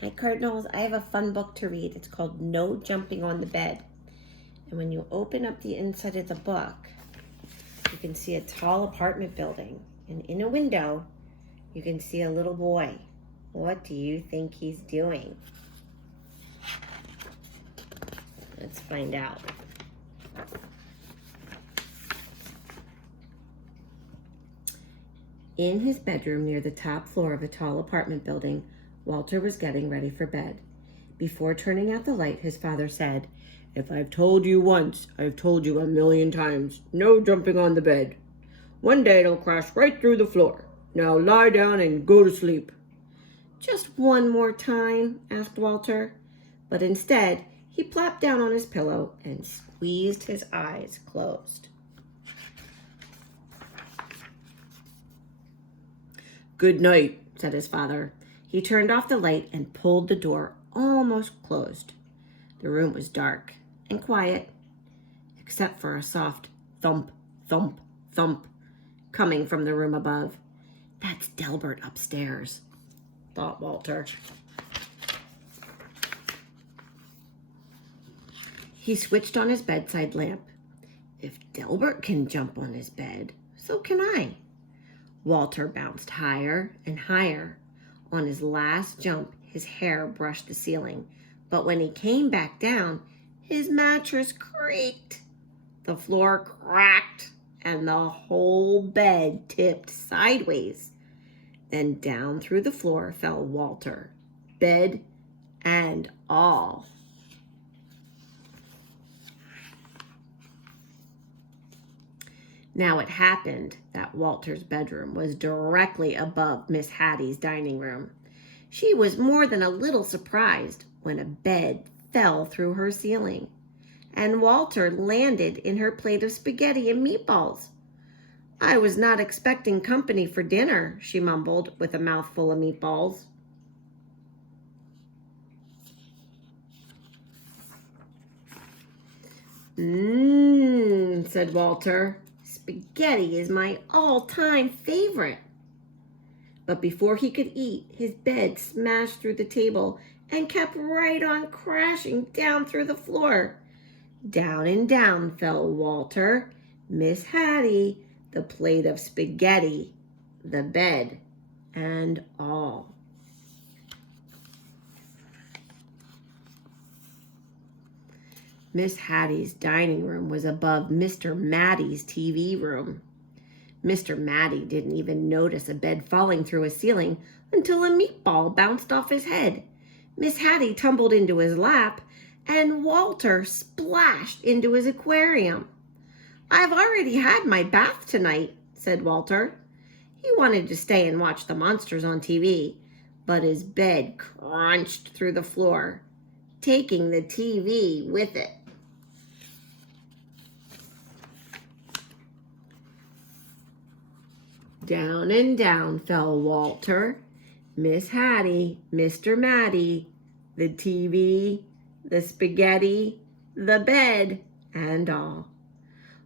Hi, Cardinals. I have a fun book to read. It's called No Jumping on the Bed. And when you open up the inside of the book, you can see a tall apartment building. And in a window, you can see a little boy. What do you think he's doing? Let's find out. In his bedroom near the top floor of a tall apartment building, Walter was getting ready for bed. Before turning out the light, his father said, "If I've told you once, I've told you 1,000,000 times. No jumping on the bed. One day it'll crash right through the floor. Now lie down and go to sleep." "Just one more time?" asked Walter. But instead, he plopped down on his pillow and squeezed his eyes closed. "Good night," said his father. He turned off the light and pulled the door almost closed. The room was dark and quiet, except for a soft thump, thump, thump coming from the room above. "That's Delbert upstairs," thought Walter. He switched on his bedside lamp. If Delbert can jump on his bed, so can I. Walter bounced higher and higher. On his last jump, his hair brushed the ceiling, but when he came back down, his mattress creaked. The floor cracked, and the whole bed tipped sideways. Then down through the floor fell Walter, bed and all. Now it happened that Walter's bedroom was directly above Miss Hattie's dining room. She was more than a little surprised when a bed fell through her ceiling, and Walter landed in her plate of spaghetti and meatballs. "I was not expecting company for dinner," she mumbled with a mouthful of meatballs. Said Walter. "Spaghetti is my all-time favorite." But before he could eat, his bed smashed through the table and kept right on crashing down through the floor. Down and down fell Walter, Miss Hattie, the plate of spaghetti, the bed, and all. Miss Hattie's dining room was above Mr. Mattie's TV room. Mr. Mattie didn't even notice a bed falling through a ceiling until a meatball bounced off his head. Miss Hattie tumbled into his lap, and Walter splashed into his aquarium. "I've already had my bath tonight," said Walter. He wanted to stay and watch the monsters on TV, but his bed crunched through the floor, taking the TV with it. Down and down fell Walter, Miss Hattie, Mr. Mattie, the TV, the spaghetti, the bed, and all.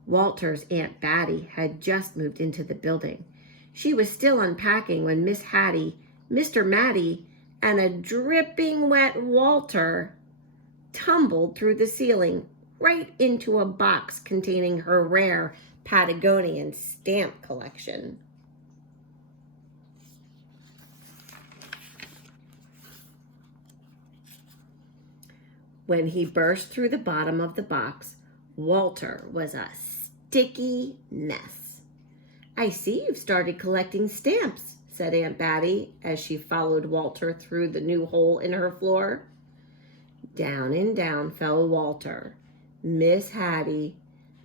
Walter's Aunt Batty had just moved into the building. She was still unpacking when Miss Hattie, Mr. Mattie, and a dripping wet Walter tumbled through the ceiling right into a box containing her rare Patagonian stamp collection. When he burst through the bottom of the box, Walter was a sticky mess. "I see you've started collecting stamps," said Aunt Batty as she followed Walter through the new hole in her floor. Down and down fell Walter, Miss Hattie,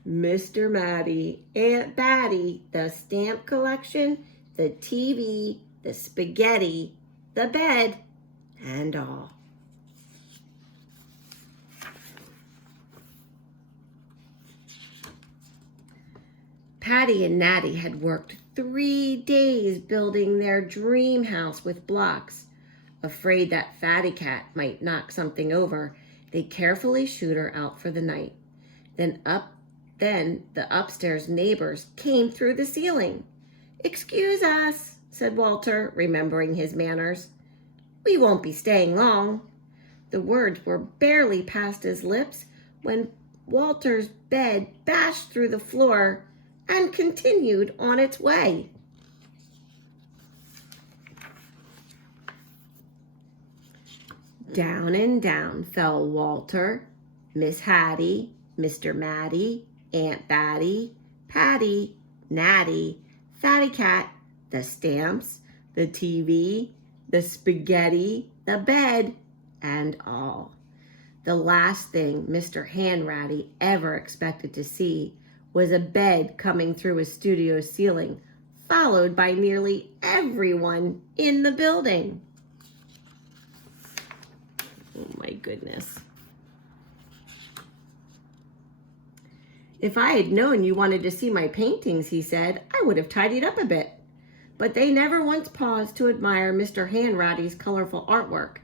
Mr. Mattie, Aunt Batty, the stamp collection, the TV, the spaghetti, the bed, and all. Patty and Natty had worked 3 days building their dream house with blocks. Afraid that Fatty Cat might knock something over, they carefully shooed her out for the night. Then the upstairs neighbors came through the ceiling. "Excuse us," said Walter, remembering his manners. We won't be staying long." The words were barely past his lips when Walter's bed bashed through the floor and continued on its way. Down and down fell Walter, Miss Hattie, Mr. Matty, Aunt Batty, Patty, Natty, Fatty Cat, the stamps, the TV, the spaghetti, the bed, and all. The last thing Mr. Hanratty ever expected to see was a bed coming through his studio ceiling, followed by nearly everyone in the building. Oh my goodness. "If I had known you wanted to see my paintings," he said, "I would have tidied up a bit." But they never once paused to admire Mr. Hanratty's colorful artwork.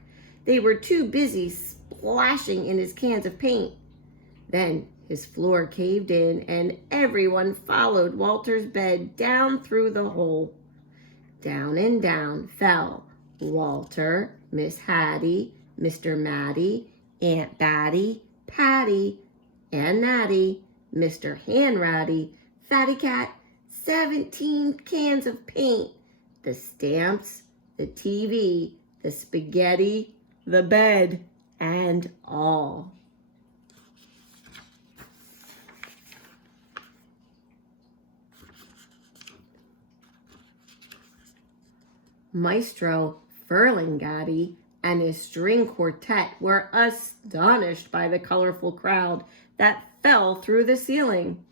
They were too busy splashing in his cans of paint. Then his floor caved in and everyone followed Walter's bed down through the hole. Down and down fell Walter, Miss Hattie, Mr. Matty, Aunt Batty, Patty, and Natty, Mr. Hanratty, Fatty Cat, 17 cans of paint, the stamps, the TV, the spaghetti, the bed, and all. Maestro Ferlingatti and his string quartet were astonished by the colorful crowd that fell through the ceiling.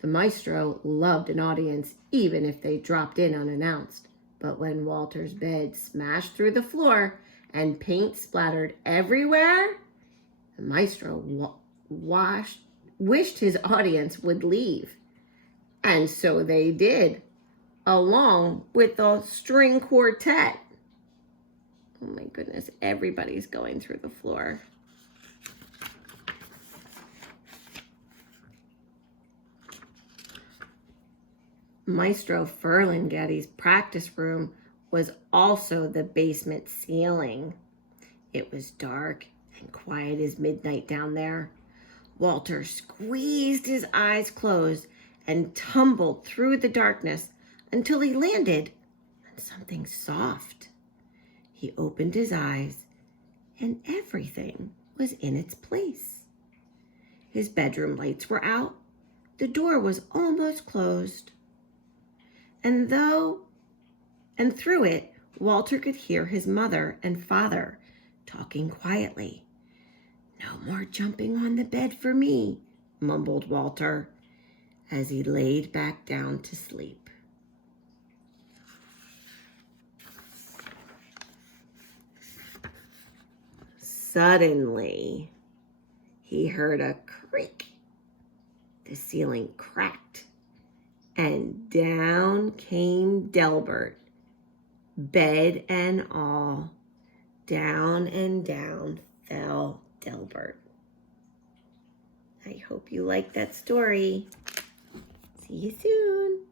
The maestro loved an audience, even if they dropped in unannounced. But when Walter's bed smashed through the floor and paint splattered everywhere, the maestro wished his audience would leave. And so they did, along with the string quartet. Oh my goodness, everybody's going through the floor. Maestro Ferlinghetti's practice room was also the basement ceiling. It was dark and quiet as midnight down there. Walter squeezed his eyes closed and tumbled through the darkness until he landed on something soft. He opened his eyes and everything was in its place. His bedroom lights were out. The door was almost closed. And through it, Walter could hear his mother and father talking quietly. "No more jumping on the bed for me," mumbled Walter as he laid back down to sleep. Suddenly, he heard a creak. The ceiling cracked, and down came Delbert, bed and all. Down and down fell Delbert. I hope you liked that story. See you soon.